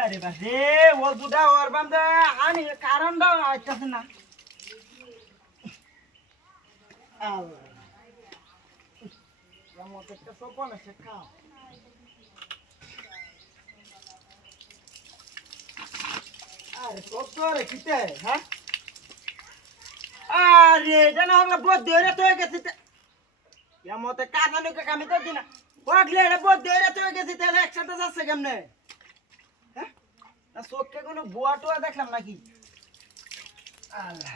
আরে বাসে ও দুটা ওর বান্দা আনি কারণটা আইতাছে না আল্লাহ যেমন একটা সোপন আছে খাও আরে তোরে কিতে হ্যাঁ আরে জানা হলো বহুত দেরে তো গেছে এমতে কাজানুকে কামি তো দিনা ওগলে রে বহুত দেরে তো গেছে তাহলে একসাথে যাচ্ছে কেমনে হ্যাঁ না চোখে কোনো বুয়া টুয়া দেখলাম নাকি আল্লাহ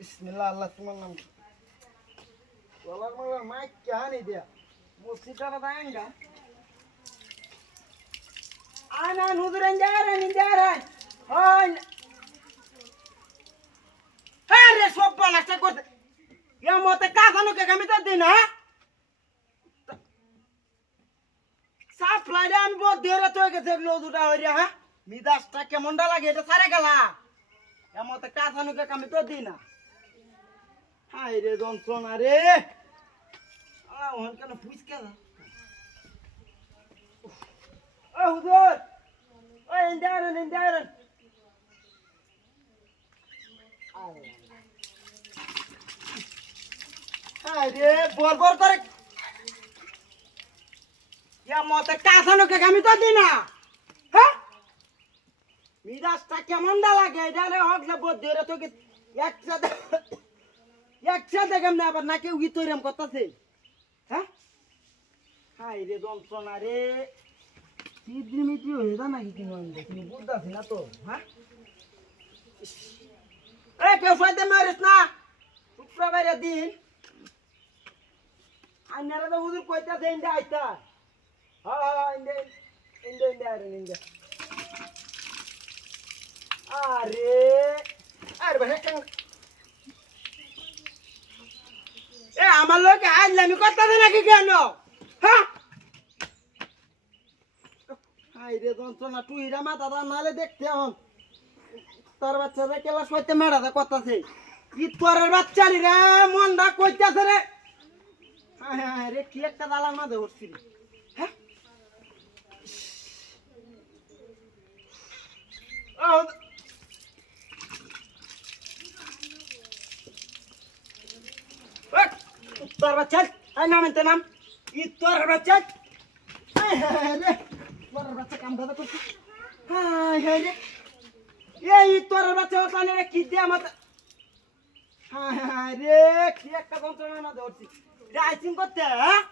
বিসমিল্লাহ আল্লাহ তোমার নাম ওলার মাইক কানি দিয়া মুসিটা দাঙ্গা আনা নুদরেন যারে হন আরে সব বালাটা করতে এমতে কাজানুকে কামি তো দিনা সাপ্লাইরে আমি বহুত দেরে তো গেছে দুটা হইরে হ্যাঁ মিদাসটা কেমনটা লাগে এটা সারে গেলা এমতে কাজানুকে কামি তো দিনা হাই রে যন্ত্রণা রে ওখান কেন ফুসকে না ও হুজুর ও ইন্দারন হাই রে বর করে মতে কাছানোকে আমি তো দিই না হ্যাঁ মিরাজটা কেমনটা লাগে এটা হকলে বোধ ধরে তোকে একসাথে কেমন আবার না কেউ গীতরেম করতেছে হ্যাঁ হাই রে যন্ত্রণা রে সিদ্রি মিত্রি হয়ে যা নাকি তুমি বুঝতেছি না তো হ্যাঁ কেউ ফাইতে মারিস না শুক্রবারের দিন আইনারা তো হুজুর কইতাছে ইন্দে আইতা ইন্দে আরে ভাই আমার লোক আইলামি করতেছে নাকি কেন হ্যাঁ হাই রে যন্ত্রণা টুইরা মাথা নালে দেখতে হন তোর বাচ্চারা কেলা সইতে মেড়াতে করতেছে ইতরের বাচ্চারি রে মনটা কইতাছে রে হ্যাঁ রে কি একটা দালার মাঝে উঠছিল হ্যাঁ তোর বাচ্চা নাম তোর বাচ্চা রে তোর বাচ্চা কাম দাদা করছি হ্যাঁ রে এই তোর বাচ্চা ওখানে রে কি দিয়ে আমার হ্যাঁ রে কি একটা যন্ত্রণার মাঝে উঠছি আইসিং করতে হ্যাঁ